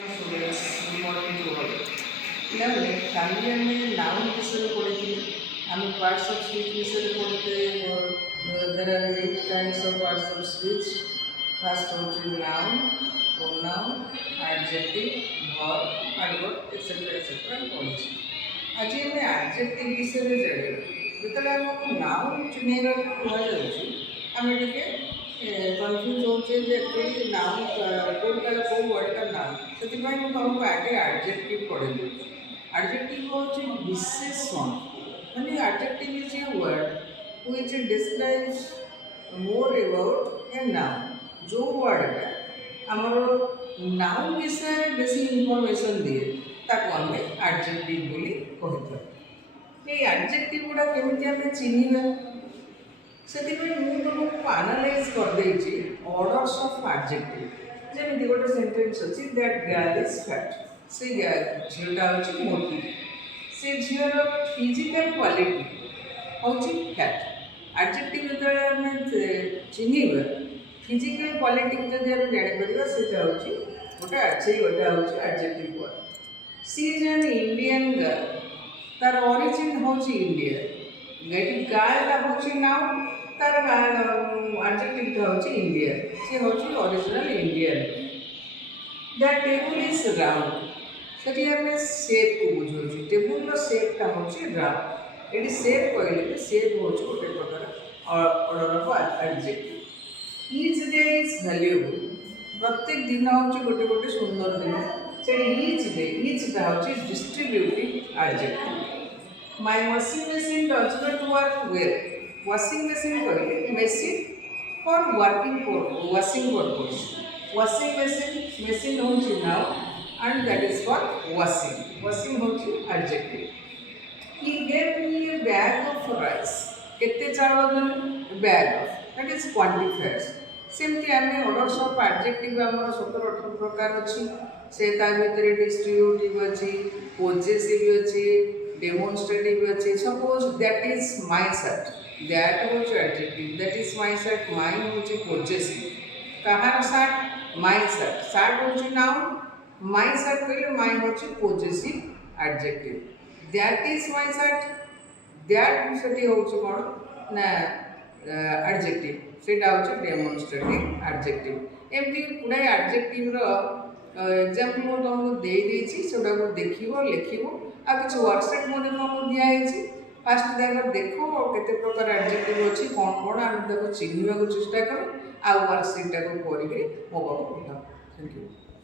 Students, good morning to all. ପିଲାମାନେ କାଲି ଆମେ ନାଉନ୍ ବିଷୟରେ ପଢ଼ିଥିଲେ। ଆମେ ପାର୍ଟସ୍ ଅଫ୍ ସ୍ପିଚ୍ ବିଷୟରେ ପଢ଼ିଥିଲେ। There are 8 kinds of parts of speech. First ହେଉଛି noun, pronoun, adjective, verb, adverb etcetera etcetera ପଢ଼ିଛି। ଆଜି ଆମେ ଆଡଜେକ୍ଟିଭ୍ ବିଷୟରେ ଜାଣିବା। ଯେତେବେଳେ ଆମକୁ ନାଉନ୍ ଚିହ୍ନେଇବାକୁ କୁହାଯାଉଛି ଆମେ ଟିକେ କନଫ୍ୟୁଜ୍ ହେଉଛେ ଯେ ଆକ୍ଚୁଆଲି ନାଉନ୍ କେଉଁଟା କେଉଁ ୱାର୍ଡ଼ଟା ନାଉନ୍। ସେଥିପାଇଁ ମୁଁ ତୁମକୁ ଆଗେ ଆଡଜେକ୍ଟିଭ୍ ପଢ଼େଇ ଦେଉଛି। ଆଡଜେକ୍ଟିଭ୍ ହେଉଛି ବିଶେଷଣ, ମାନେ adjective is a word which describes more about a noun। जो ୱାର୍ଡ଼ଟା ଆମର ନାଉନ୍ ବିଷୟରେ ବେଶୀ ଇନଫର୍ମେସନ୍ ଦିଏ ତାକୁ ଆମେ ଆଡଜେକ୍ଟିଭ୍ ବୋଲି କହିଥାଉ। ଏଇ ଆଡଜେକ୍ଟିଭ୍ ଗୁଡ଼ା କେମିତି ଆମେ ଚିହ୍ନିବା, ସେଥିପାଇଁ ମୁଁ ତୁମକୁ ଆନାଲାଇଜ୍ କରିଦେଇଛି ଅର୍ଡ଼ର୍ସ ଅଫ୍ ଆଡଜେକ୍ଟିଭ୍। ଯେମିତି ଗୋଟେ ସେଣ୍ଟେନ୍ସ ଅଛି, ଦ୍ୟାଟ୍ ଗାର୍ଲ ଇଜ୍ ଫ୍ୟାଟ୍। ସେ ଝିଅଟା ହେଉଛି ମୋଟି। ସେ ଝିଅର ଫିଜିକାଲ୍ କ୍ୱାଲିଟି ହେଉଛି ଫ୍ୟାଟ୍। ଆଡଜେକ୍ଟିଭ୍ ଯେତେବେଳେ ଆମେ ଚିହ୍ନିବା, ଫିଜିକାଲ୍ କ୍ୱାଲିଟିକୁ ଯଦି ଆମେ ଜାଣିପାରିବା ସେଇଟା ହେଉଛି ଗୋଟେ ହେଉଛି adjective word. She is an Indian girl, ତାର ଅରିଜିନ୍ ହେଉଛି ଇଣ୍ଡିଆ। ଏଠି ଗାର୍ଲଟା ହେଉଛି ନାଉନ୍, ତାର ଆଡଜେକ୍ଟିଭ୍ଟା ହେଉଛି ଇଣ୍ଡିଆ। ସେ ହେଉଛି original Indian. The table is round, ସେଠି ଆମେ ସେପ୍କୁ ବୁଝାଉଛୁ। ଟେବୁଲ୍ର ସେପ୍ଟା ହେଉଛି ରାଉଣ୍ଡ। ଏଠି ସେପ୍ କହିଲେ ବି ସେପ୍ ହେଉଛି ଗୋଟେ ପ୍ରକାର order of adjective. Each day is valuable, ପ୍ରତ୍ୟେକ ଦିନ ହେଉଛି ଗୋଟେ ଗୋଟେ ସୁନ୍ଦର ଦିନ। ସେଠି ଇଚ୍ଟା ହେଉଛି distributive adjective. My washing machine does not work well, washing machine କହିଲେ machine for working washing purpose. Washing machine ହେଉଛି noun and that is for washing ହେଉଛି adjective। he gave me a bag of rice, କେତେ ଚାଉଳ ଦେଲେ, bag of, that is quantifiers। ସେମିତି ଆମେ orders of ଆଡଜେକ୍ଟିଭ୍ ଆମର 17-18 ପ୍ରକାର ଅଛି। ସେ ତା ଭିତରେ ଡିଷ୍ଟ୍ରିବ୍ୟୁଟିଭ୍ ଅଛି, ପୋଜେସିଭ୍ ଅଛି, ଡେମୋନଷ୍ଟ୍ରେଟିଭ୍ ଅଛି। Suppose that is my shirt, that ହେଉଛି adjective. That is my shirt, my ହେଉଛି ପୋଜେସିଭ୍। କାହାର ସାର୍ଟ? My shirt. ସାର୍ଟ ହେଉଛି ନାଉନ୍, ମାଇ ସାର୍ଟ କହିଲେ ମାଇ ହେଉଛି possessive adjective. That is my shirt, that ସେଠି ହେଉଛି କ'ଣ ନା ଆଡଜେକ୍ଟିଭ୍, ସେଇଟା ହେଉଛି ଡେମୋନଷ୍ଟ୍ରେଟିଭ୍ ଆଡଜେକ୍ଟିଭ୍। ଏମିତି ଗୁଡ଼ାଏ ଆଡଜେକ୍ଟିଭ୍ର ଏକ୍ଜାମ୍ପଲ୍ ମୁଁ ତୁମକୁ ଦେଇଦେଇଛି, ସେଗୁଡ଼ାକୁ ଦେଖିବ, ଲେଖିବ। ଆଉ କିଛି ୱାର୍କସେଟ୍ ମଧ୍ୟ ତୁମକୁ ଦିଆହେଇଛି। ଫାଷ୍ଟ ଦେଖ କେତେ ପ୍ରକାର ଆଡଜେକ୍ଟିଭ୍ ଅଛି, କ'ଣ କ'ଣ ଆମେ ତାକୁ ଚିହ୍ନିବାକୁ ଚେଷ୍ଟା କର, ଆଉ ୱାର୍କସିଟ୍ଟାକୁ କରିକି ମୋ ପାଖକୁ ପଠାଅ। Thank you.